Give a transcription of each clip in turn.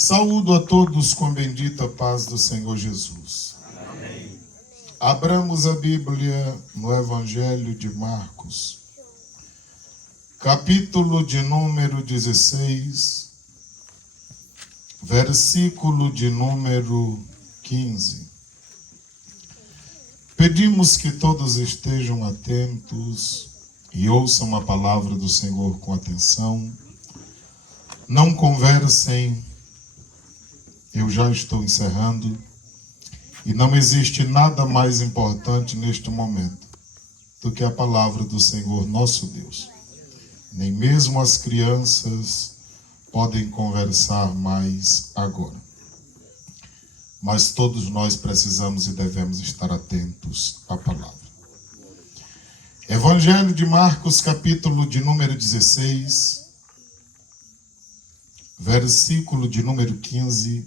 Saúdo a todos com a bendita paz do Senhor Jesus. Amém. Abramos a Bíblia no Evangelho de Marcos, capítulo de número 16, versículo de número 15. Pedimos que todos estejam atentos e ouçam a palavra do Senhor com atenção. Não conversem, eu já estou encerrando, e não existe nada mais importante neste momento do que a palavra do Senhor nosso Deus. Nem mesmo as crianças podem conversar mais agora. Mas todos nós precisamos e devemos estar atentos à palavra. Evangelho de Marcos, capítulo de número 16, versículo de número 15,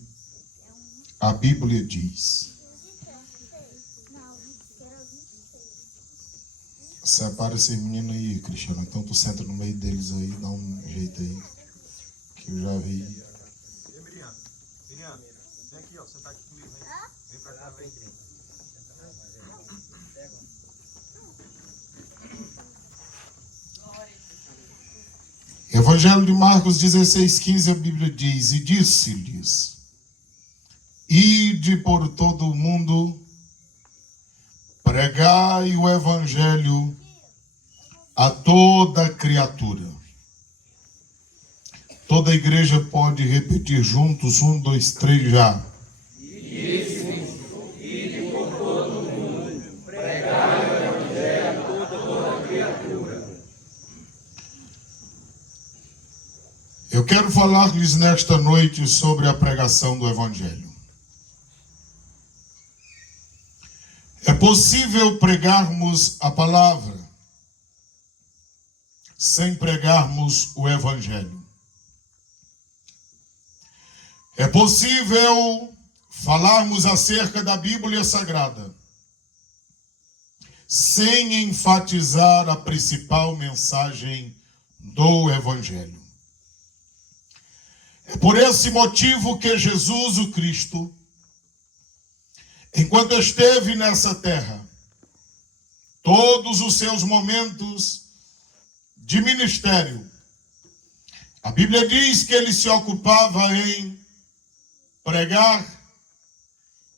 a Bíblia diz: separa esses meninos aí, Cristiano. Então tu senta no meio deles aí, dá um jeito aí, que eu já vi. Miriam, vem aqui, ó, sentar aqui comigo, vem pra cá, vem. Evangelho de Marcos 16, 15, a Bíblia diz: e disse-lhes: ide por todo o mundo, pregai o Evangelho a toda criatura. Toda a igreja pode repetir juntos, 1, 2, 3, já. Ide por todo o mundo, pregai o Evangelho a toda criatura. Eu quero falar-lhes nesta noite sobre a pregação do Evangelho. É possível pregarmos a palavra sem pregarmos o Evangelho. É possível falarmos acerca da Bíblia Sagrada sem enfatizar a principal mensagem do Evangelho. É por esse motivo que Jesus, o Cristo, enquanto esteve nessa terra, todos os seus momentos de ministério, a Bíblia diz que ele se ocupava em pregar,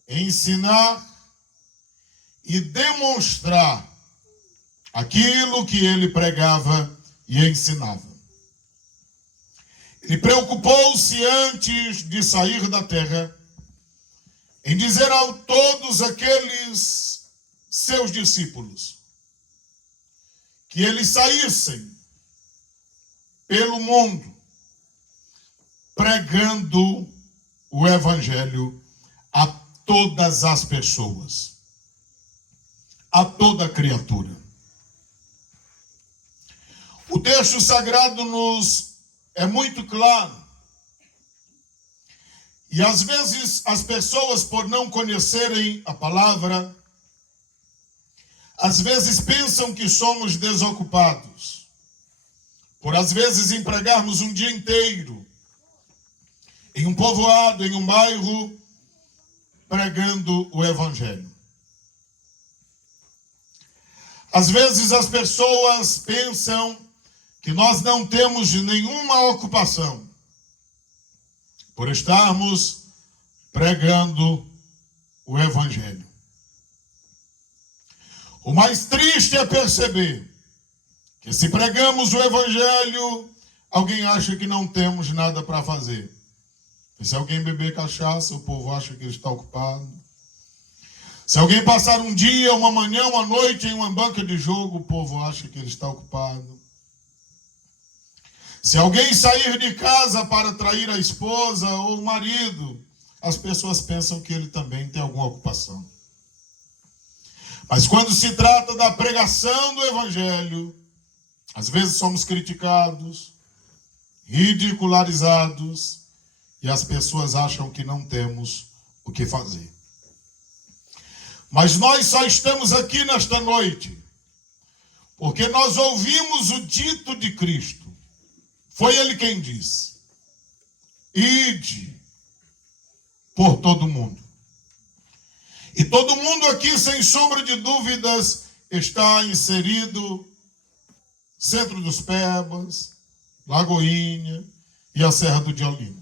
ensinar e demonstrar aquilo que ele pregava e ensinava. Ele preocupou-se antes de sair da terra em dizer a todos aqueles seus discípulos que eles saíssem pelo mundo pregando o Evangelho a todas as pessoas, a toda criatura. O texto sagrado nos é muito claro. E às vezes as pessoas, por não conhecerem a palavra, às vezes pensam que somos desocupados, por às vezes empregarmos um dia inteiro em um povoado, em um bairro, pregando o Evangelho. Às vezes as pessoas pensam que nós não temos nenhuma ocupação por estarmos pregando o Evangelho. O mais triste é perceber que se pregamos o Evangelho, alguém acha que não temos nada para fazer. E se alguém beber cachaça, o povo acha que ele está ocupado. Se alguém passar um dia, uma manhã, uma noite em uma banca de jogo, o povo acha que ele está ocupado. Se alguém sair de casa para trair a esposa ou o marido, as pessoas pensam que ele também tem alguma ocupação. Mas quando se trata da pregação do Evangelho, às vezes somos criticados, ridicularizados, e as pessoas acham que não temos o que fazer. Mas nós só estamos aqui nesta noite porque nós ouvimos o dito de Cristo. Foi ele quem disse: ide por todo mundo. E todo mundo aqui, sem sombra de dúvidas, está inserido Centro dos Pebas, Lagoinha e a Serra do Diaolino.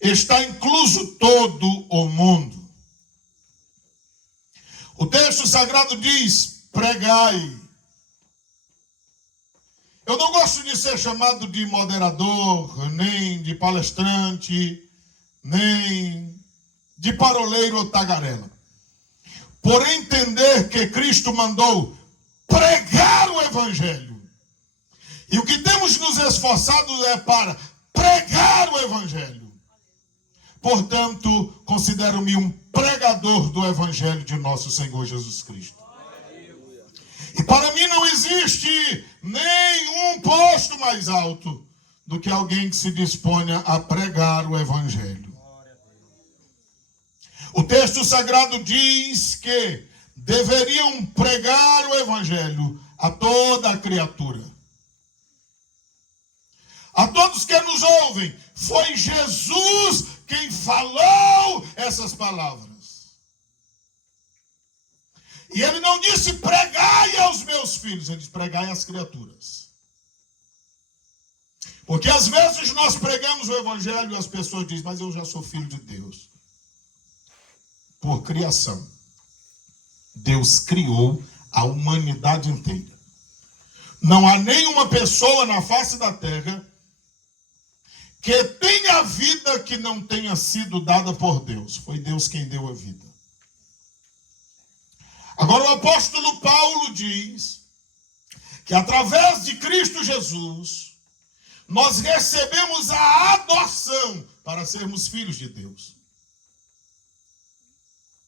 Está incluso todo o mundo. O texto sagrado diz: pregai. Eu não gosto de ser chamado de moderador, nem de palestrante, nem de paroleiro ou tagarela. Por entender que Cristo mandou pregar o Evangelho. E o que temos nos esforçado é para pregar o Evangelho. Portanto, considero-me um pregador do Evangelho de nosso Senhor Jesus Cristo. E para mim não existe nenhum posto mais alto do que alguém que se disponha a pregar o Evangelho. O texto sagrado diz que deveriam pregar o Evangelho a toda a criatura. A todos que nos ouvem, foi Jesus quem falou essas palavras. E ele não disse pregai aos meus filhos, ele disse pregai às criaturas. Porque às vezes nós pregamos o Evangelho e as pessoas dizem, mas eu já sou filho de Deus. Por criação. Deus criou a humanidade inteira. Não há nenhuma pessoa na face da terra que tenha vida que não tenha sido dada por Deus. Foi Deus quem deu a vida. Agora o apóstolo Paulo diz que através de Cristo Jesus, nós recebemos a adoção para sermos filhos de Deus.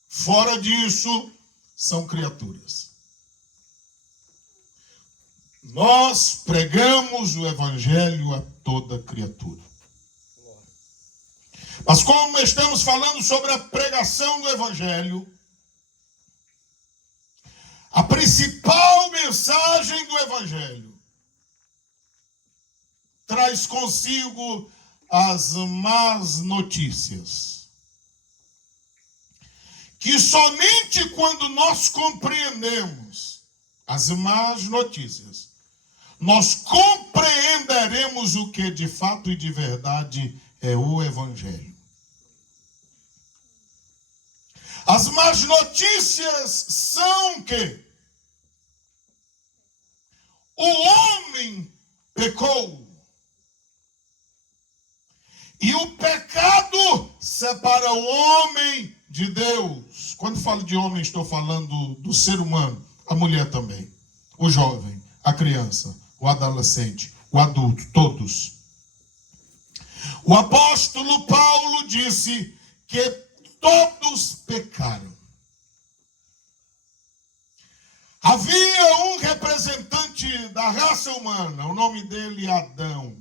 Fora disso, são criaturas. Nós pregamos o Evangelho a toda criatura. Mas como estamos falando sobre a pregação do Evangelho, a principal mensagem do Evangelho traz consigo as más notícias. Que somente quando nós compreendemos as más notícias, nós compreenderemos o que de fato e de verdade é o Evangelho. As más notícias são que o homem pecou. E o pecado separa o homem de Deus. Quando falo de homem, estou falando do ser humano, a mulher também, o jovem, a criança, o adolescente, o adulto, todos. O apóstolo Paulo disse que todos pecaram. Havia um representante da raça humana, o nome dele é Adão,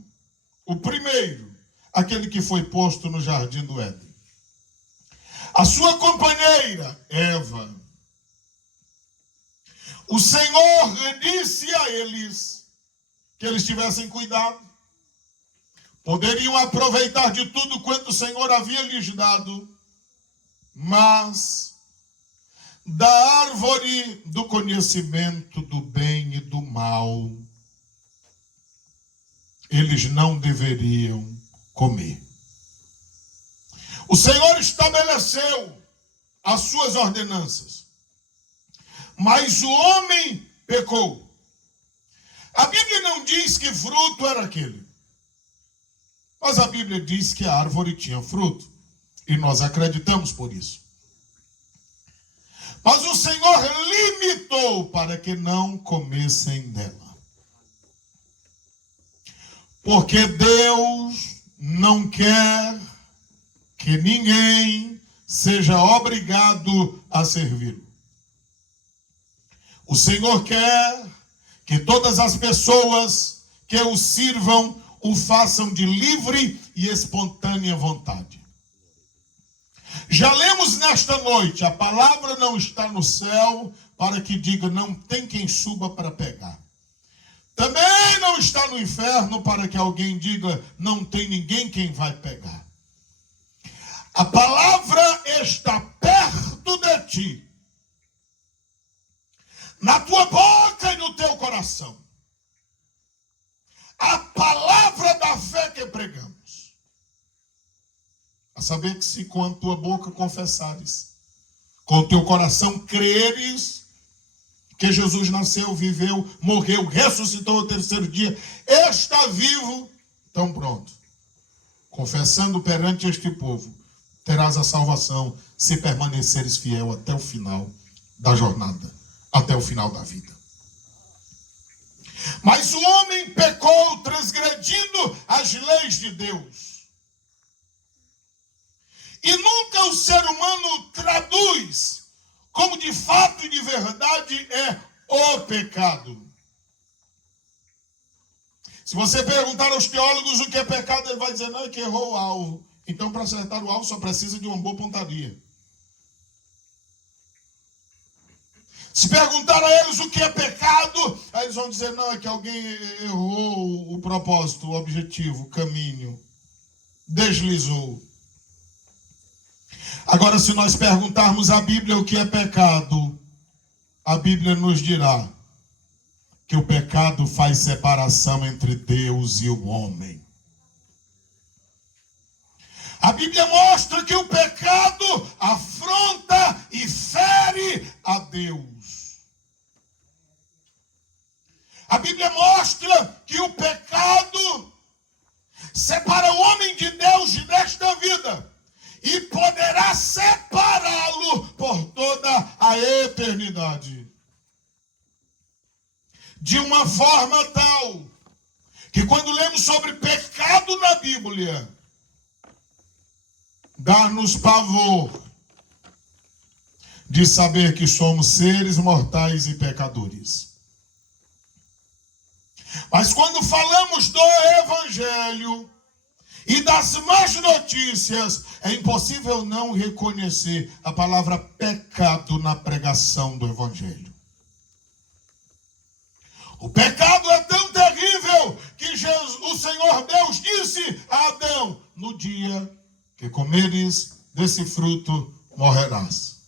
o primeiro, aquele que foi posto no jardim do Éden. A sua companheira, Eva. O Senhor disse a eles que eles tivessem cuidado. Poderiam aproveitar de tudo quanto o Senhor havia lhes dado, mas da árvore do conhecimento do bem e do mal, eles não deveriam comer. O Senhor estabeleceu as suas ordenanças, mas o homem pecou. A Bíblia não diz que fruto era aquele, mas a Bíblia diz que a árvore tinha fruto, e nós acreditamos por isso. Mas o Senhor limitou para que não comessem dela. Porque Deus não quer que ninguém seja obrigado a servi-lo. O Senhor quer que todas as pessoas que o sirvam o façam de livre e espontânea vontade. Já lemos nesta noite, a palavra não está no céu para que diga não tem quem suba para pegar. Também não está no inferno para que alguém diga não tem ninguém quem vai pegar. A palavra está perto de ti, na tua boca e no teu coração. A palavra da fé que pregamos. A saber que se com a tua boca confessares, com o teu coração creres que Jesus nasceu, viveu, morreu, ressuscitou ao terceiro dia, está vivo, então pronto. Confessando perante este povo, terás a salvação se permaneceres fiel até o final da jornada, até o final da vida. Mas o homem pecou, transgredindo as leis de Deus. E nunca o ser humano traduz como de fato e de verdade é o pecado. Se você perguntar aos teólogos o que é pecado, ele vai dizer, não, é que errou o alvo. Então, para acertar o alvo, só precisa de uma boa pontaria. Se perguntar a eles o que é pecado, aí eles vão dizer, não, é que alguém errou o propósito, o objetivo, o caminho, deslizou. Agora, se nós perguntarmos à Bíblia o que é pecado, a Bíblia nos dirá que o pecado faz separação entre Deus e o homem. A Bíblia mostra que o pecado afronta e fere a Deus. A Bíblia mostra que o pecado separa o homem de Deus desta vida e poderá separá-lo por toda a eternidade. De uma forma tal que quando lemos sobre pecado na Bíblia, dá-nos pavor de saber que somos seres mortais e pecadores. Mas quando falamos do Evangelho e das más notícias, é impossível não reconhecer a palavra pecado na pregação do Evangelho. O pecado é tão terrível que o Senhor Deus disse a Adão, no dia que comeres desse fruto, morrerás.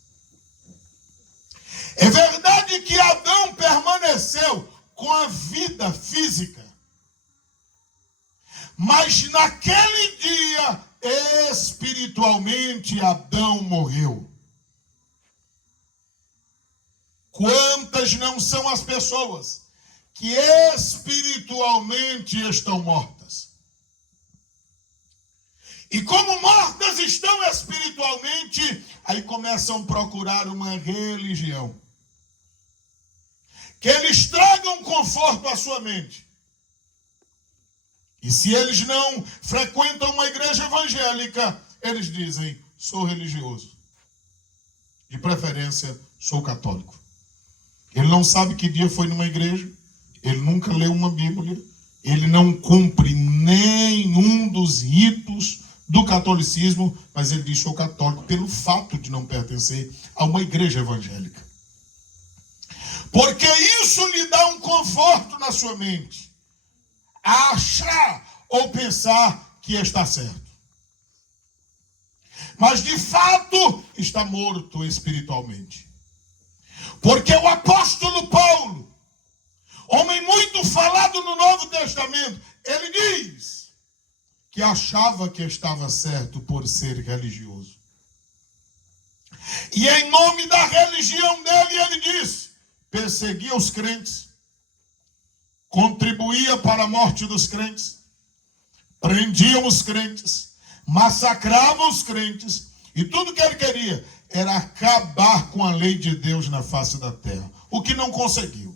É verdade que Adão permaneceu com a vida física, mas naquele dia, espiritualmente, Adão morreu. Quantas não são as pessoas que espiritualmente estão mortas? E como mortas estão espiritualmente, aí começam a procurar uma religião que eles tragam conforto à sua mente. E se eles não frequentam uma igreja evangélica, eles dizem, sou religioso. De preferência, sou católico. Ele não sabe que dia foi numa igreja, ele nunca leu uma Bíblia, ele não cumpre nenhum dos ritos do catolicismo, mas ele diz, sou católico pelo fato de não pertencer a uma igreja evangélica. Porque isso lhe dá um conforto na sua mente, a achar ou pensar que está certo. Mas de fato está morto espiritualmente. Porque o apóstolo Paulo, homem muito falado no Novo Testamento, ele diz que achava que estava certo por ser religioso. E em nome da religião dele, ele disse, perseguia os crentes, contribuía para a morte dos crentes, prendia os crentes, massacrava os crentes, e tudo que ele queria era acabar com a lei de Deus na face da terra, o que não conseguiu.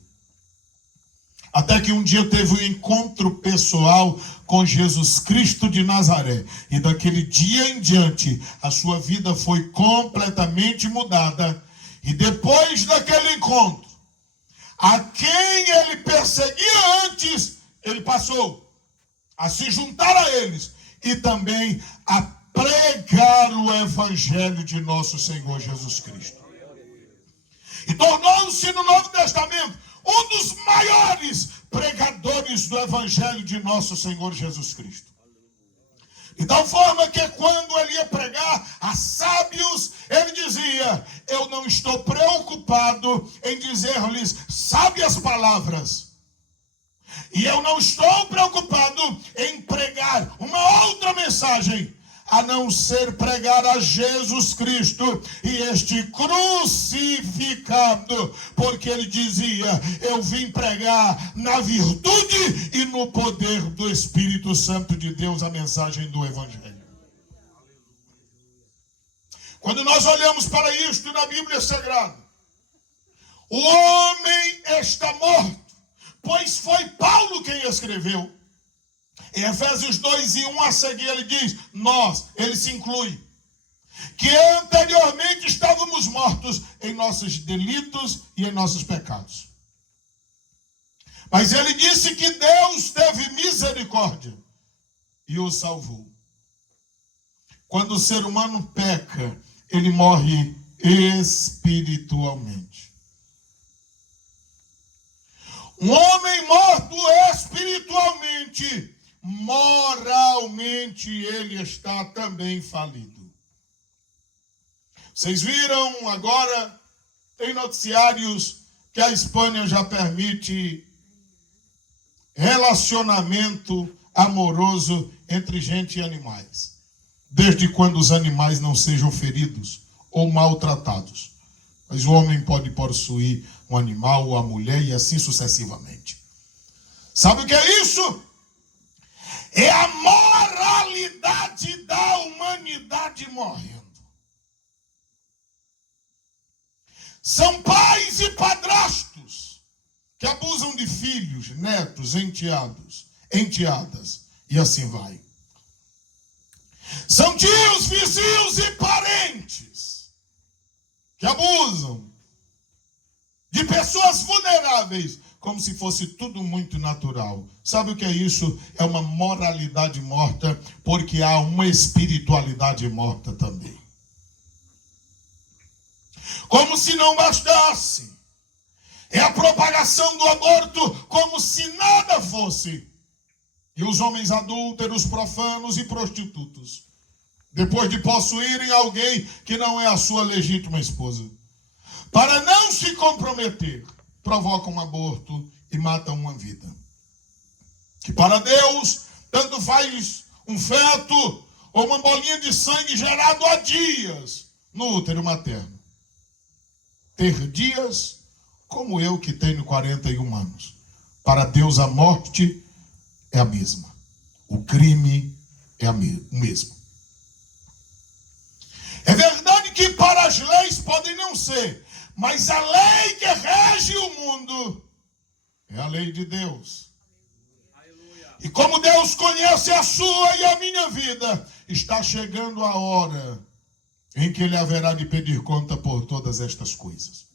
Até que um dia teve um encontro pessoal com Jesus Cristo de Nazaré. E daquele dia em diante, a sua vida foi completamente mudada. E depois daquele encontro, a quem ele perseguia antes, ele passou a se juntar a eles. E também a pregar o Evangelho de nosso Senhor Jesus Cristo. E tornou-se no Novo Testamento um dos maiores pregadores do Evangelho de nosso Senhor Jesus Cristo. De tal forma que quando ele ia pregar, a essas palavras. E eu não estou preocupado em pregar uma outra mensagem, a não ser pregar a Jesus Cristo e este crucificado, porque ele dizia: eu vim pregar na virtude e no poder do Espírito Santo de Deus a mensagem do Evangelho. Quando nós olhamos para isto na Bíblia Sagrada, o homem está morto, pois foi Paulo quem escreveu. Em Efésios 2:1 a seguir ele diz: nós, ele se inclui, que anteriormente estávamos mortos em nossos delitos e em nossos pecados. Mas ele disse que Deus teve misericórdia e o salvou. Quando o ser humano peca, ele morre espiritualmente. Um homem morto espiritualmente, moralmente ele está também falido. Vocês viram agora, tem noticiários que a Espanha já permite relacionamento amoroso entre gente e animais, desde quando os animais não sejam feridos ou maltratados. Mas o homem pode possuir um animal ou a mulher e assim sucessivamente. Sabe o que é isso? É a moralidade da humanidade morrendo. São pais e padrastos que abusam de filhos, netos, enteados, enteadas, e assim vai. São tios, vizinhos e parentes que abusam de pessoas vulneráveis, como se fosse tudo muito natural. Sabe o que é isso? É uma moralidade morta, porque há uma espiritualidade morta também. Como se não bastasse, é a propagação do aborto como se nada fosse. E os homens adúlteros, profanos e prostitutos, depois de possuírem alguém que não é a sua legítima esposa, para não se comprometer, provocam um aborto e matam uma vida. Que para Deus, tanto faz um feto ou uma bolinha de sangue gerado há dias no útero materno. Ter dias como eu que tenho 41 anos. Para Deus a morte é a mesma. O crime é o mesmo. É verdade que para as leis podem não ser, mas a lei que rege o mundo é a lei de Deus. Aleluia. E como Deus conhece a sua e a minha vida, está chegando a hora em que Ele haverá de pedir conta por todas estas coisas.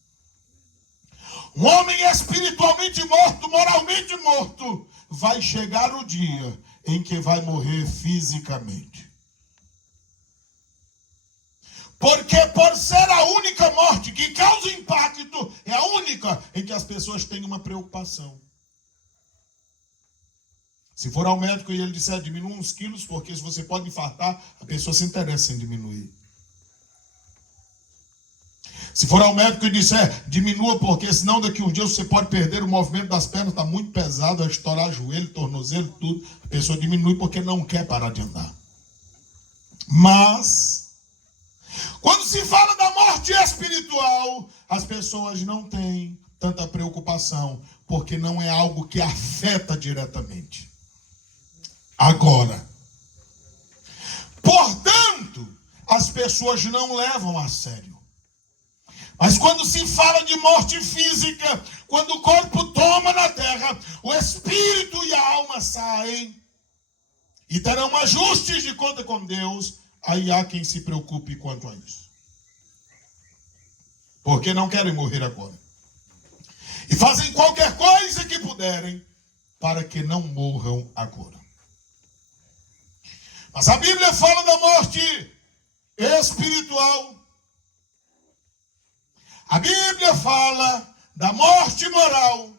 Um homem espiritualmente morto, moralmente morto, vai chegar o dia em que vai morrer fisicamente. Porque por ser a única morte que causa impacto, é a única em que as pessoas têm uma preocupação. Se for ao médico e ele disser diminua uns quilos, porque se você pode infartar, a pessoa se interessa em diminuir. Se for ao médico e disser diminua, porque senão daqui uns dias você pode perder o movimento das pernas, está muito pesado, vai estourar joelho, tornozelo, tudo. A pessoa diminui porque não quer parar de andar. Mas quando se fala da morte espiritual, as pessoas não têm tanta preocupação, porque não é algo que afeta diretamente. Agora, portanto, as pessoas não levam a sério. Mas quando se fala de morte física, quando o corpo toma na terra, o espírito e a alma saem e terão ajustes de conta com Deus, aí há quem se preocupe quanto a isso. Porque não querem morrer agora. E fazem qualquer coisa que puderem para que não morram agora. Mas a Bíblia fala da morte espiritual. A Bíblia fala da morte moral.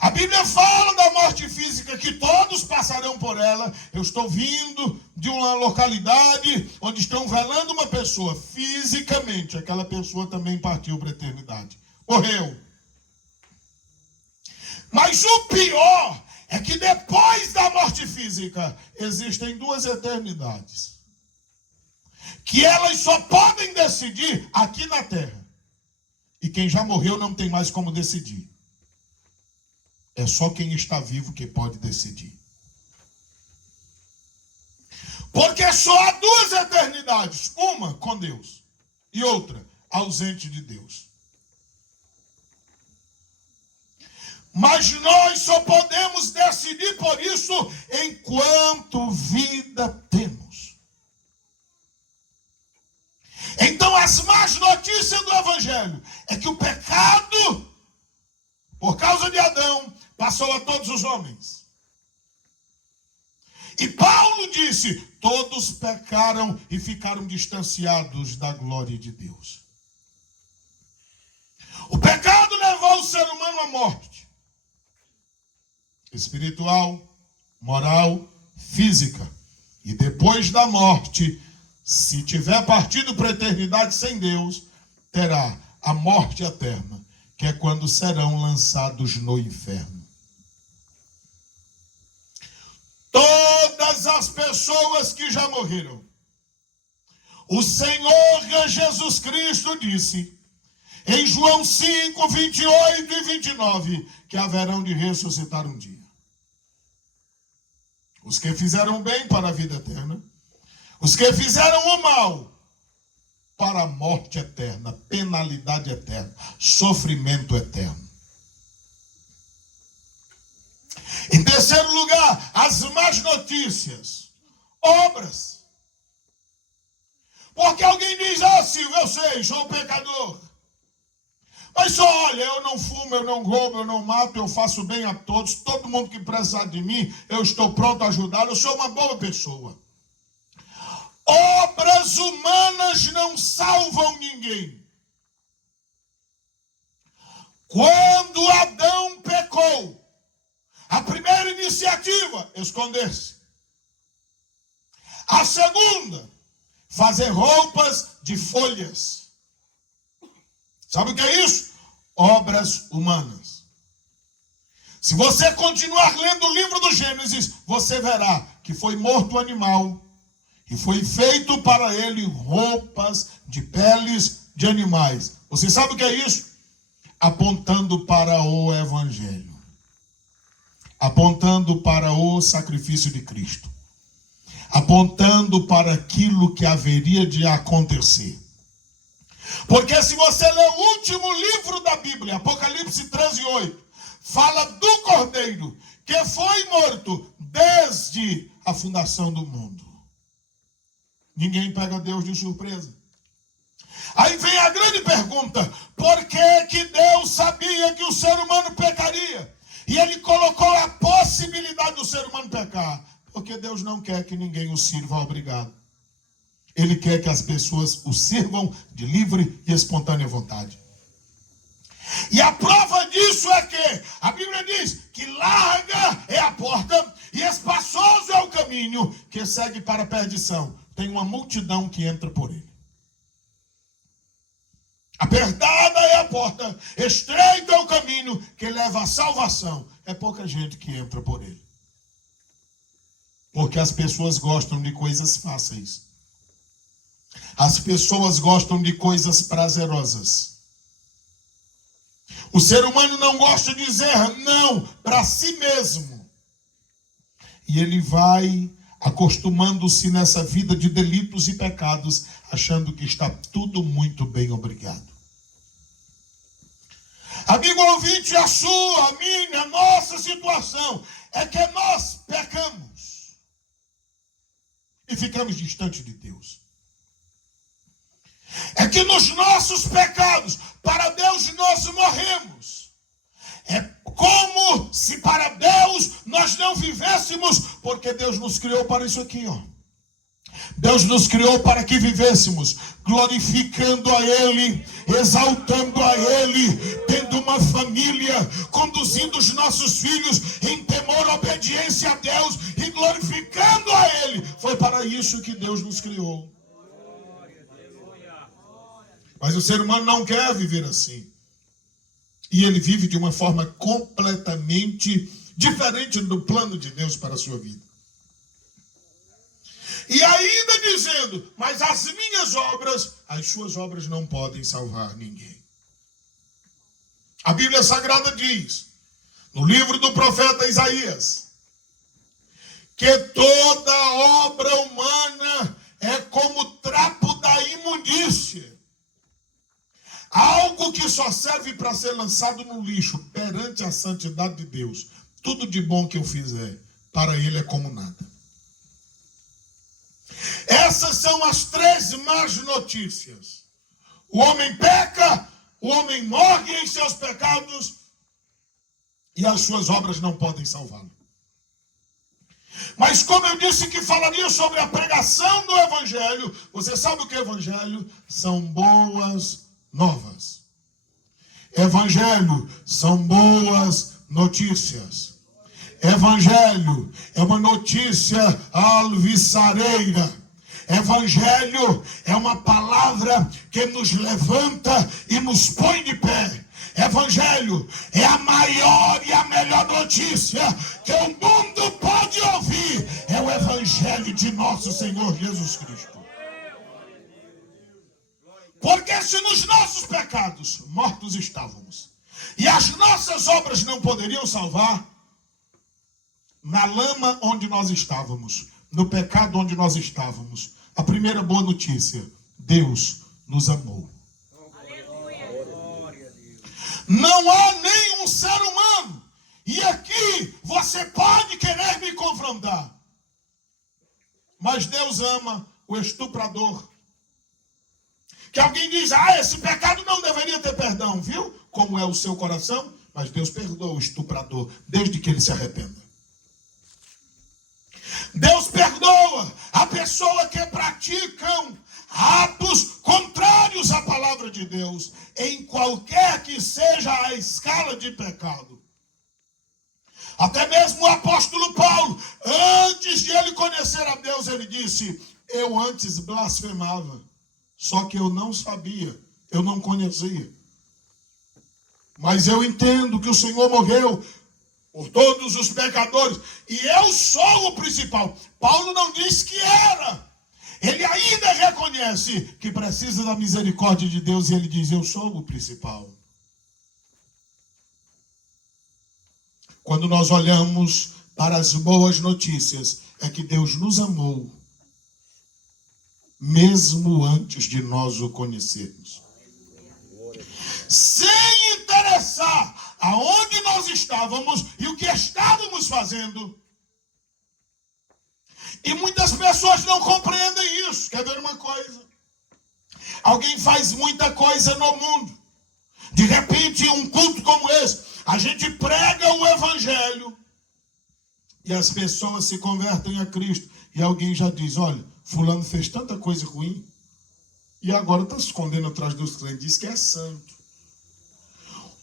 A Bíblia fala da morte física, que todos passarão por ela. Eu estou vindo de uma localidade onde estão velando uma pessoa. Fisicamente, aquela pessoa também partiu para a eternidade. Morreu. Mas o pior é que depois da morte física existem duas eternidades, que elas só podem decidir aqui na terra. E quem já morreu não tem mais como decidir. É só quem está vivo que pode decidir. Porque só há duas eternidades. Uma com Deus e outra ausente de Deus. Mas nós só podemos decidir por isso enquanto vida temos. Então as más notícias do Evangelho é que o pecado, por causa de Adão, passou a todos os homens. E Paulo disse, todos pecaram e ficaram distanciados da glória de Deus. O pecado levou o ser humano à morte. Espiritual, moral, física. E depois da morte, se tiver partido para a eternidade sem Deus, terá a morte eterna, que é quando serão lançados no inferno. Todas as pessoas que já morreram, o Senhor Jesus Cristo disse, em João 5, 28 e 29, que haverão de ressuscitar um dia. Os que fizeram bem para a vida eterna, os que fizeram o mal para a morte eterna, penalidade eterna, sofrimento eterno. Em terceiro lugar, as más notícias, obras. Porque alguém diz, Silvio, eu sei, sou um pecador. Mas só olha, eu não fumo, eu não roubo, eu não mato, eu faço bem a todos. Todo mundo que precisar de mim, eu estou pronto a ajudar, eu sou uma boa pessoa. Obras humanas não salvam ninguém. Quando Adão pecou, a primeira iniciativa, esconder-se. A segunda, fazer roupas de folhas. Sabe o que é isso? Obras humanas. Se você continuar lendo o livro do Gênesis, você verá que foi morto o animal e foi feito para ele roupas de peles de animais. Você sabe o que é isso? Apontando para o Evangelho. Apontando para o sacrifício de Cristo. Apontando para aquilo que haveria de acontecer. Porque se você ler o último livro da Bíblia, Apocalipse 13:8, fala do Cordeiro que foi morto desde a fundação do mundo. Ninguém pega Deus de surpresa. Aí vem a grande pergunta, por que Deus sabia que o ser humano pecaria? E ele colocou a possibilidade do ser humano pecar. Porque Deus não quer que ninguém o sirva obrigado. Ele quer que as pessoas o sirvam de livre e espontânea vontade. E a prova disso é que a Bíblia diz que larga é a porta e espaçoso é o caminho que segue para a perdição. Tem uma multidão que entra por ele. Apertada é a porta, estreito é o caminho que leva à salvação. É pouca gente que entra por ele. Porque as pessoas gostam de coisas fáceis. As pessoas gostam de coisas prazerosas. O ser humano não gosta de dizer não para si mesmo. E ele vai acostumando-se nessa vida de delitos e pecados, achando que está tudo muito bem, obrigado. Amigo ouvinte, a sua, a minha, a nossa situação é que nós pecamos e ficamos distantes de Deus. É que nos nossos pecados, para Deus nós morremos. É como se para Deus nós não vivêssemos, porque Deus nos criou para isso aqui, ó. Deus nos criou para que vivêssemos glorificando a Ele, exaltando a Ele, tendo uma família, conduzindo os nossos filhos em temor, obediência a Deus e glorificando a Ele. Foi para isso que Deus nos criou. Mas o ser humano não quer viver assim. e ele vive de uma forma completamente diferente do plano de Deus para a sua vida. E ainda dizendo, mas as minhas obras, as suas obras não podem salvar ninguém. A Bíblia Sagrada diz, no livro do profeta Isaías, que toda obra humana é como trapo da imundícia. Algo que só serve para ser lançado no lixo perante a santidade de Deus. Tudo de bom que eu fizer, para ele é como nada. Essas são as 3 más notícias. O homem peca, o homem morre em seus pecados e as suas obras não podem salvá-lo. Mas como eu disse que falaria sobre a pregação do Evangelho, você sabe o que é Evangelho? São boas novas. Evangelho são boas notícias. Evangelho é uma notícia alvissareira. Evangelho é uma palavra que nos levanta e nos põe de pé. Evangelho é a maior e a melhor notícia que o mundo pode ouvir. É o Evangelho de nosso Senhor Jesus Cristo. Porque se nos nossos pecados mortos estávamos, e as nossas obras não poderiam salvar, na lama onde nós estávamos, no pecado onde nós estávamos, a primeira boa notícia, Deus nos amou. Não há nenhum ser humano, e aqui você pode querer me confrontar, mas Deus ama o estuprador. Que alguém diz, esse pecado não deveria ter perdão, viu? Como é o seu coração, mas Deus perdoa o estuprador, desde que ele se arrependa. Deus perdoa a pessoa que praticam atos contrários à palavra de Deus, em qualquer que seja a escala de pecado. Até mesmo o apóstolo Paulo, antes de ele conhecer a Deus, ele disse, eu antes blasfemava, só que eu não sabia, eu não conhecia. Mas eu entendo que o Senhor morreu por todos os pecadores, e eu sou o principal. Paulo não diz que era. Ele ainda reconhece que precisa da misericórdia de Deus, e ele diz, eu sou o principal. Quando nós olhamos para as boas notícias, é que Deus nos amou, mesmo antes de nós o conhecermos. Sem interessar aonde nós estávamos e o que estávamos fazendo. E muitas pessoas não compreendem isso. Quer ver uma coisa? Alguém faz muita coisa no mundo. De repente, um culto como esse, a gente prega o Evangelho e as pessoas se convertem a Cristo. E alguém já diz, olha, fulano fez tanta coisa ruim e agora está se escondendo atrás dos crentes, diz que é santo.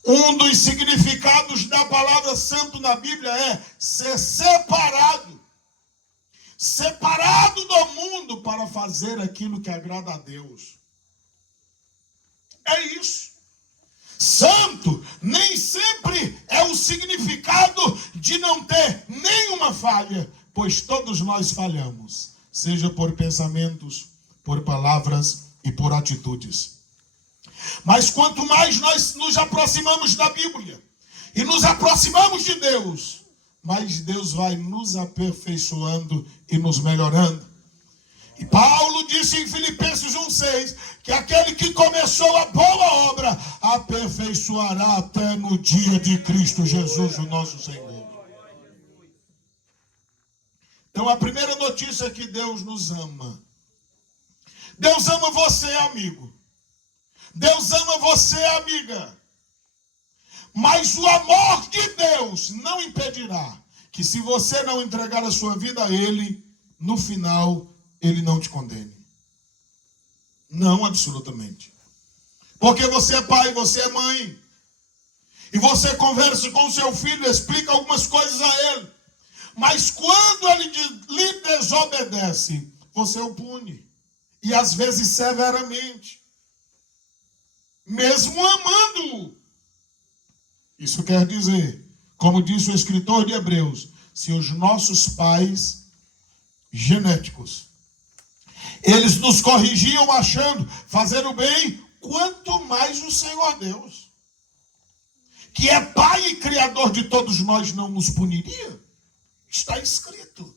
Um dos significados da palavra santo na Bíblia é ser separado. Separado do mundo para fazer aquilo que agrada a Deus. É isso. Santo nem sempre é o significado de não ter nenhuma falha, pois todos nós falhamos, seja por pensamentos, por palavras e por atitudes. Mas quanto mais nós nos aproximamos da Bíblia e nos aproximamos de Deus, mais Deus vai nos aperfeiçoando e nos melhorando. E Paulo disse em Filipenses 1,6 que aquele que começou a boa obra aperfeiçoará até no dia de Cristo Jesus, o nosso Senhor. Então a primeira notícia é que Deus nos ama. Deus ama você, amigo. Deus ama você, amiga. Mas o amor de Deus não impedirá que, se você não entregar a sua vida a Ele, no final, Ele não te condene. Não, absolutamente. Porque você é pai, você é mãe. E você conversa com seu filho, explica algumas coisas a ele. Mas quando ele lhe desobedece, você o pune. E às vezes severamente. Mesmo amando-o. Isso quer dizer, como disse o escritor de Hebreus, se os nossos pais genéticos, eles nos corrigiam achando fazer o bem, quanto mais o Senhor Deus, que é Pai e Criador de todos nós, não nos puniria? Está escrito.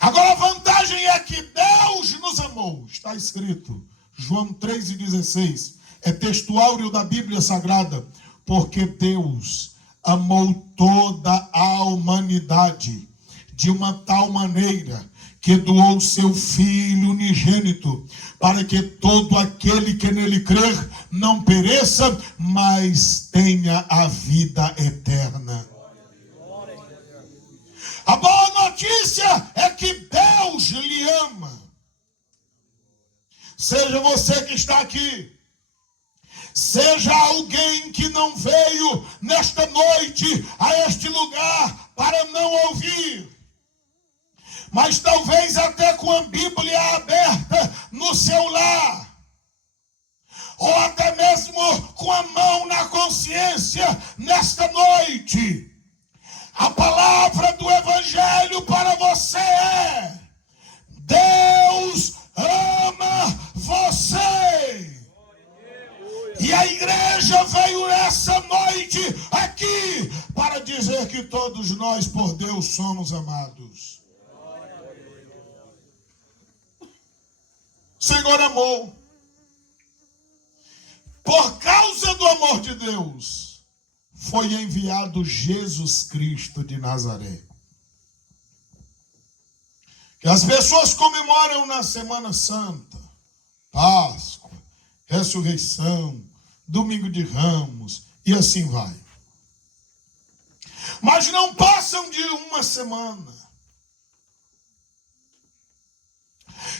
Agora a vantagem é que Deus nos amou. Está escrito. João 3,16. É texto áureo da Bíblia Sagrada. Porque Deus amou toda a humanidade de uma tal maneira que doou seu Filho unigênito, para que todo aquele que nele crer não pereça, mas tenha a vida eterna. A boa notícia é que Deus lhe ama. Seja você que está aqui, seja alguém que não veio nesta noite a este lugar para não ouvir, mas talvez até com a Bíblia aberta no seu lar, ou até mesmo com a mão na consciência nesta noite, a palavra do Evangelho para você é: Deus ama você. E a igreja veio essa noite aqui para dizer que todos nós por Deus somos amados. O Senhor amou. Por causa do amor de Deus, foi enviado Jesus Cristo de Nazaré. Que as pessoas comemoram na Semana Santa, Páscoa, Ressurreição, Domingo de Ramos, e assim vai. Mas não passam de uma semana.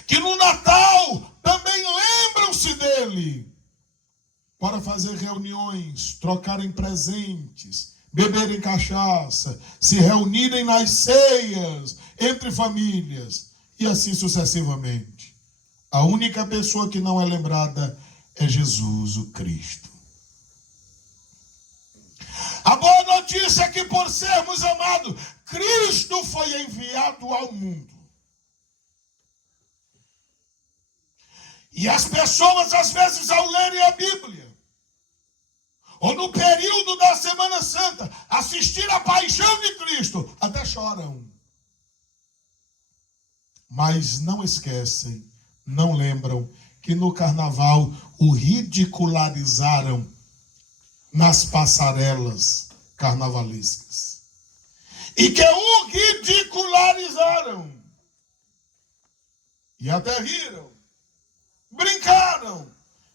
Que no Natal também lembram-se dele, para fazer reuniões, trocarem presentes, beberem cachaça, se reunirem nas ceias, entre famílias, e assim sucessivamente. A única pessoa que não é lembrada é Jesus, o Cristo. A boa notícia é que por sermos amados, Cristo foi enviado ao mundo. E as pessoas, às vezes, ao lerem a Bíblia, ou no período da Semana Santa, assistir a paixão de Cristo, até choram. Mas não esquecem, não lembram que no carnaval o ridicularizaram nas passarelas carnavalescas. E que o ridicularizaram. E até riram, brincaram.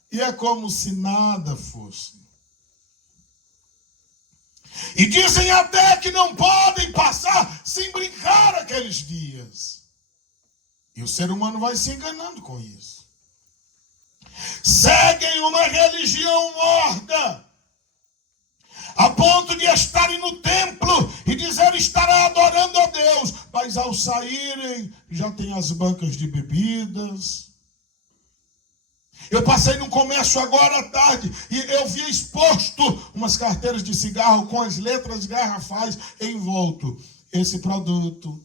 E é como se nada fosse. E dizem até que não podem passar sem brincar aqueles dias. E o ser humano vai se enganando com isso. Seguem uma religião morta, a ponto de estarem no templo e dizer estar adorando a Deus, mas ao saírem já tem as bancas de bebidas. Eu passei no comércio agora à tarde e eu vi exposto umas carteiras de cigarro com as letras garrafais em volto. Esse produto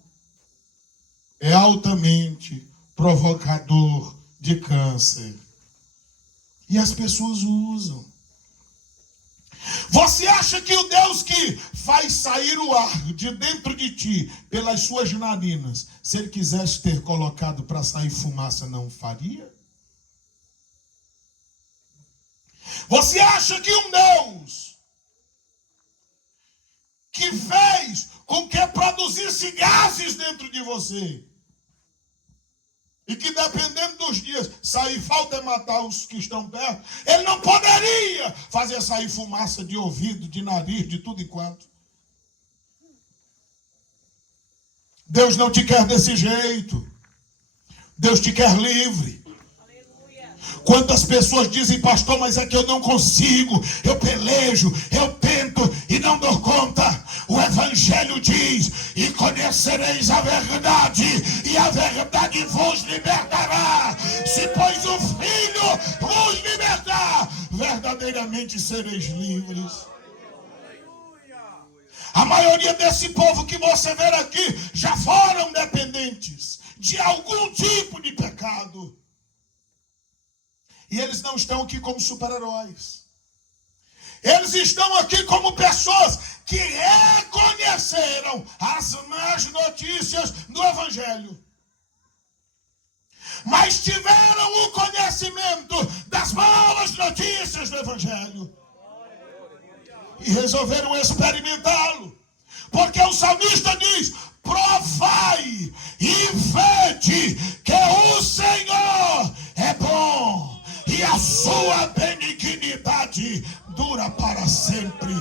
é altamente provocador de câncer. E as pessoas usam. Você acha que o Deus que faz sair o ar de dentro de ti pelas suas narinas, se ele quisesse ter colocado para sair fumaça, não faria? Você acha que um Deus que fez com que produzisse gases dentro de você, e que dependendo dos dias, sair falta é matar os que estão perto, ele não poderia fazer sair fumaça de ouvido, de nariz, de tudo enquanto? Deus não te quer desse jeito. Deus te quer livre. Quantas pessoas dizem, pastor, mas é que eu não consigo, eu pelejo, eu tento e não dou conta. O Evangelho diz, e conhecereis a verdade, e a verdade vos libertará. Se pois o Filho vos libertar, verdade verdadeiramente sereis livres. A maioria desse povo que você vê aqui já foram dependentes de algum tipo de pecado. E eles não estão aqui como super-heróis. Eles estão aqui como pessoas que reconheceram as más notícias do Evangelho. Mas tiveram o conhecimento das boas notícias do Evangelho. E resolveram experimentá-lo. Porque o salmista diz: provai e vede que o Senhor é bom e a sua benignidade dura para sempre.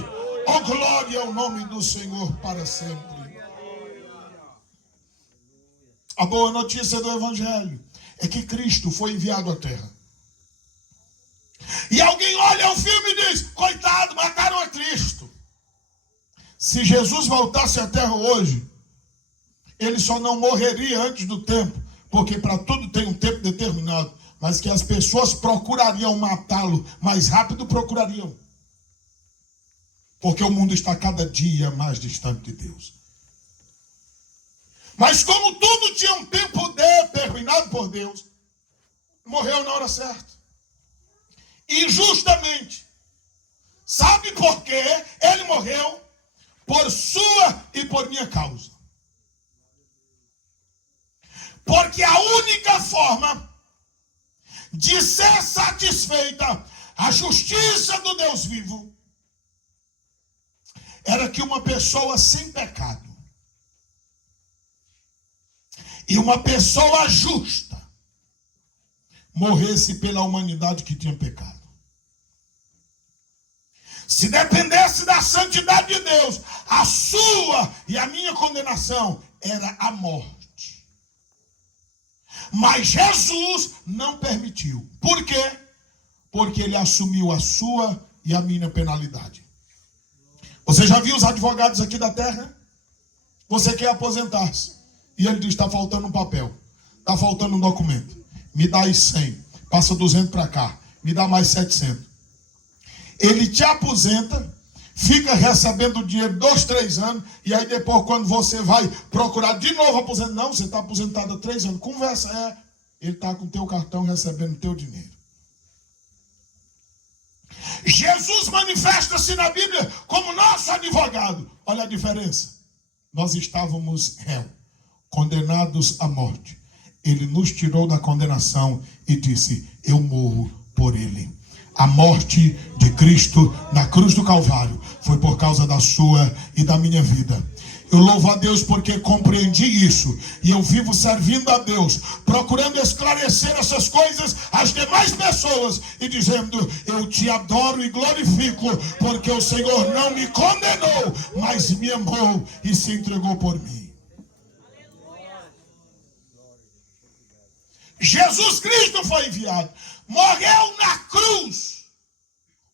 Oh, glória ao nome do Senhor para sempre. A boa notícia do Evangelho é que Cristo foi enviado à terra. E alguém olha o filme e diz: coitado, mataram a Cristo. Se Jesus voltasse à terra hoje, ele só não morreria antes do tempo, porque para tudo tem um tempo determinado, mas que as pessoas procurariam matá-lo, mais rápido procurariam. Porque o mundo está cada dia mais distante de Deus. Mas como tudo tinha um tempo determinado por Deus, morreu na hora certa. Injustamente. Sabe por quê? Ele morreu por sua e por minha causa. Porque a única forma de ser satisfeita a justiça do Deus vivo era que uma pessoa sem pecado e uma pessoa justa morresse pela humanidade que tinha pecado. Se dependesse da santidade de Deus, a sua e a minha condenação era a morte. Mas Jesus não permitiu. Por quê? Porque ele assumiu a sua e a minha penalidade. Você já viu os advogados aqui da terra? Você quer aposentar-se. E ele diz: está faltando um papel. Está faltando um documento. Me dá aí 100. Passa 200 para cá. Me dá mais 700. Ele te aposenta, fica recebendo dinheiro 2, 3 anos, e aí depois, quando você vai procurar de novo aposentado, não, você está aposentado há 3 anos. Conversa, ele está com o teu cartão recebendo o teu dinheiro. Jesus manifesta-se na Bíblia como nosso advogado. Olha a diferença. Nós estávamos réus, condenados à morte. Ele nos tirou da condenação e disse: eu morro por ele. A morte de Cristo na cruz do Calvário foi por causa da sua e da minha vida. Eu louvo a Deus porque compreendi isso. E eu vivo servindo a Deus, procurando esclarecer essas coisas às demais pessoas e dizendo: eu te adoro e glorifico, porque o Senhor não me condenou, mas me amou e se entregou por mim. Jesus Cristo foi enviado. Morreu na cruz.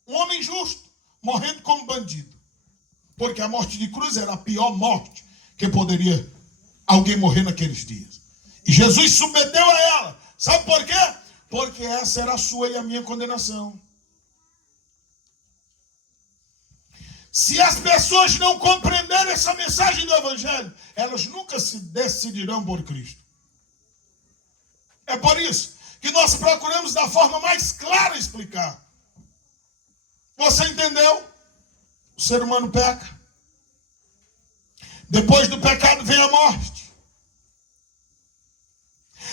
Um homem justo, morrendo como bandido. Porque a morte de cruz era a pior morte que poderia alguém morrer naqueles dias. E Jesus submeteu a ela. Sabe por quê? Porque essa era a sua e a minha condenação. Se as pessoas não compreenderem essa mensagem do Evangelho, elas nunca se decidirão por Cristo. É por isso que nós procuramos da forma mais clara explicar. Você entendeu? O ser humano peca. Depois do pecado vem a morte.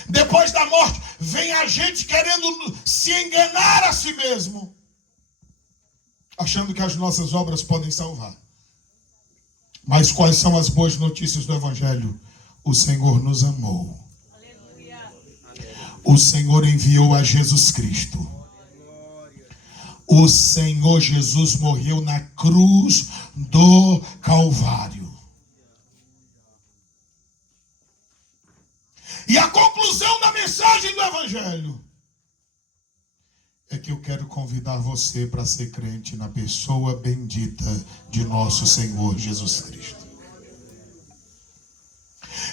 Depois da morte vem a gente querendo se enganar a si mesmo, achando que as nossas obras podem salvar. Mas quais são as boas notícias do Evangelho? O Senhor nos amou. O Senhor enviou a Jesus Cristo. O Senhor Jesus morreu na cruz do Calvário. E a conclusão da mensagem do Evangelho é que eu quero convidar você para ser crente na pessoa bendita de nosso Senhor Jesus Cristo.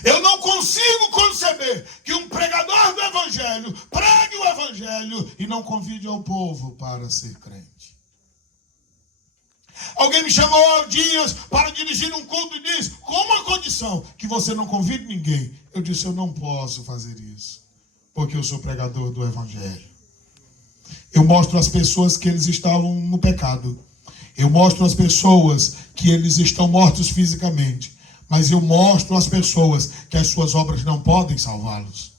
Eu não consigo conceber que um pregador do Evangelho pregue o Evangelho e não convide ao povo para ser crente. Alguém me chamou há dias para dirigir um culto e disse, com uma condição, que você não convide ninguém. Eu disse, eu não posso fazer isso, porque eu sou pregador do Evangelho. Eu mostro às pessoas que eles estavam no pecado. Eu mostro às pessoas que eles estão mortos fisicamente. Mas eu mostro às pessoas que as suas obras não podem salvá-los.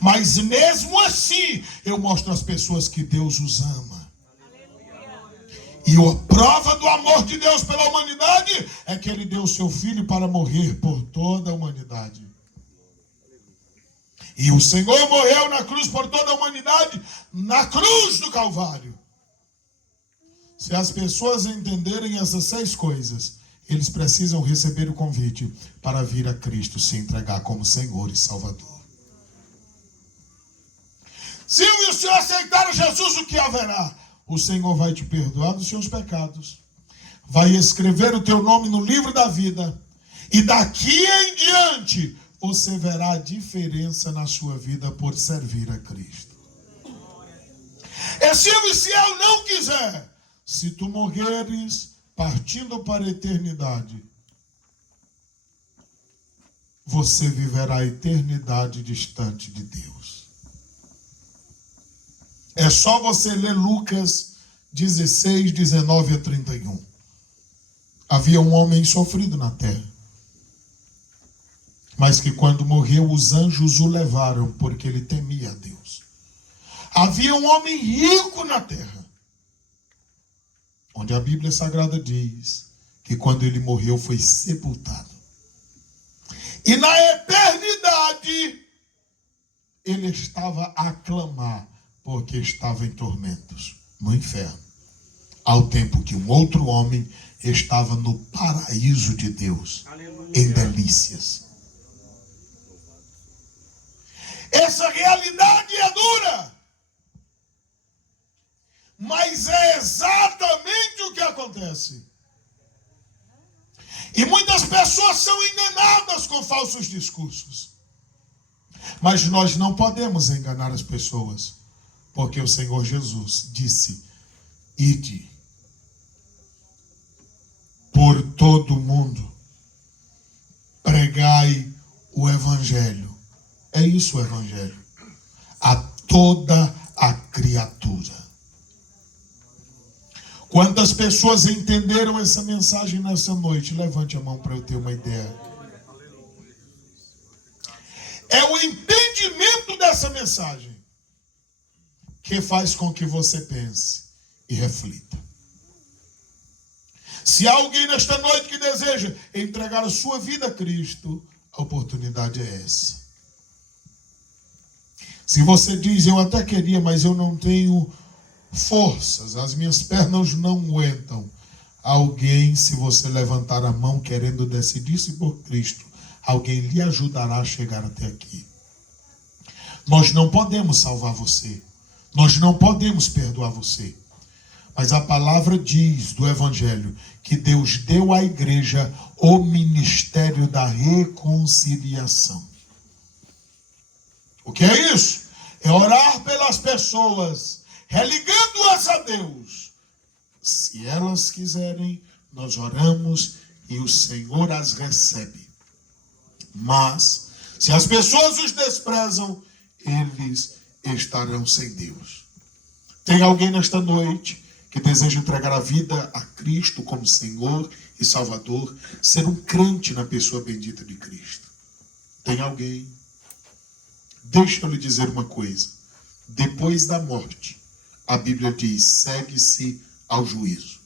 Mas mesmo assim, eu mostro às pessoas que Deus os ama. E a prova do amor de Deus pela humanidade é que Ele deu o seu Filho para morrer por toda a humanidade. E o Senhor morreu na cruz por toda a humanidade, na cruz do Calvário. Se as pessoas entenderem essas 6 coisas, eles precisam receber o convite para vir a Cristo, se entregar como Senhor e Salvador. Se o Senhor aceitar Jesus, o que haverá? O Senhor vai te perdoar dos seus pecados, vai escrever o teu nome no livro da vida, e daqui em diante você verá a diferença na sua vida por servir a Cristo. E se eu não quiser, se tu morreres partindo para a eternidade, você viverá a eternidade distante de Deus. É só você ler Lucas 16, 19 a 31. Havia um homem sofrido na terra, mas que quando morreu os anjos o levaram porque ele temia a Deus. Havia um homem rico na terra, onde a Bíblia Sagrada diz que quando ele morreu foi sepultado. E na eternidade ele estava a clamar porque estava em tormentos no inferno, ao tempo que um outro homem estava no paraíso de Deus, em delícias. Essa realidade é dura, mas é exatamente o que acontece. E muitas pessoas são enganadas com falsos discursos. Mas nós não podemos enganar as pessoas, porque o Senhor Jesus disse, ide por todo o mundo, pregai o Evangelho. É isso o Evangelho. A toda a criatura. Quantas pessoas entenderam essa mensagem nessa noite? Levante a mão para eu ter uma ideia. É o entendimento dessa mensagem que faz com que você pense e reflita. Se há alguém nesta noite que deseja entregar a sua vida a Cristo, a oportunidade é essa. Se você diz, eu até queria, mas eu não tenho forças, as minhas pernas não aguentam. Alguém, se você levantar a mão querendo decidir-se por Cristo, alguém lhe ajudará a chegar até aqui. Nós não podemos salvar você. Nós não podemos perdoar você. Mas a palavra diz do Evangelho que Deus deu à igreja o ministério da reconciliação. O que é isso? É orar pelas pessoas, religando-as a Deus. Se elas quiserem, nós oramos e o Senhor as recebe. Mas, se as pessoas os desprezam, eles estarão sem Deus. Tem alguém nesta noite que deseja entregar a vida a Cristo como Senhor e Salvador, ser um crente na pessoa bendita de Cristo? Tem alguém? Deixa eu lhe dizer uma coisa. Depois da morte, a Bíblia diz, segue-se ao juízo.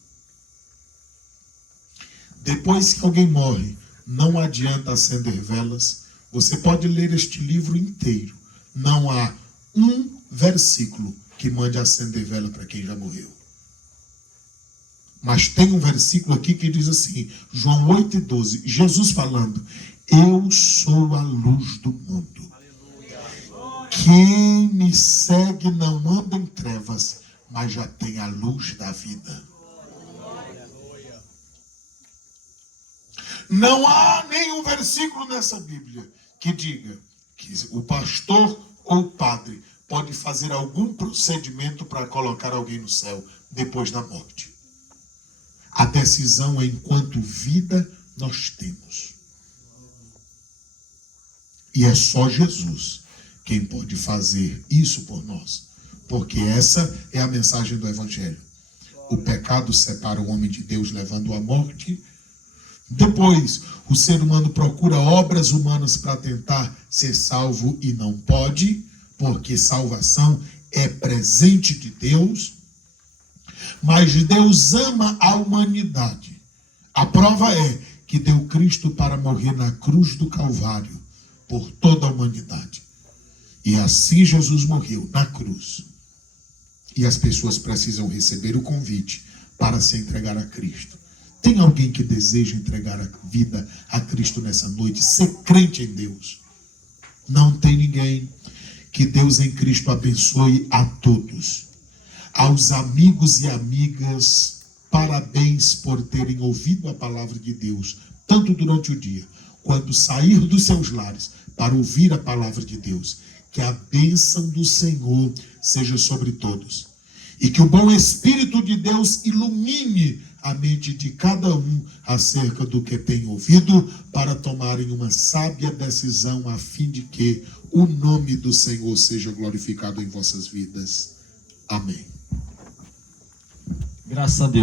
Depois que alguém morre, não adianta acender velas. Você pode ler este livro inteiro. Não há um versículo que mande acender vela para quem já morreu. Mas tem um versículo aqui que diz assim, João 8:12, Jesus falando, eu sou a luz do mundo. Quem me segue não anda em trevas, mas já tem a luz da vida. Não há nenhum versículo nessa Bíblia que diga que o pastor ou o padre pode fazer algum procedimento para colocar alguém no céu depois da morte. A decisão é enquanto vida nós temos. E é só Jesus quem pode fazer isso por nós. Porque essa é a mensagem do Evangelho. O pecado separa o homem de Deus, levando-o à morte. Depois, o ser humano procura obras humanas para tentar ser salvo e não pode, porque salvação é presente de Deus. Mas Deus ama a humanidade. A prova é que deu Cristo para morrer na cruz do Calvário por toda a humanidade. E assim Jesus morreu na cruz. E as pessoas precisam receber o convite para se entregar a Cristo. Tem alguém que deseja entregar a vida a Cristo nessa noite, ser crente em Deus? Não tem ninguém. Que Deus em Cristo abençoe a todos. Aos amigos e amigas, parabéns por terem ouvido a palavra de Deus, tanto durante o dia, quanto sair dos seus lares para ouvir a palavra de Deus. Que a bênção do Senhor seja sobre todos. E que o bom Espírito de Deus ilumine a mente de cada um acerca do que tem ouvido, para tomarem uma sábia decisão, a fim de que o nome do Senhor seja glorificado em vossas vidas. Amém. Graças a Deus.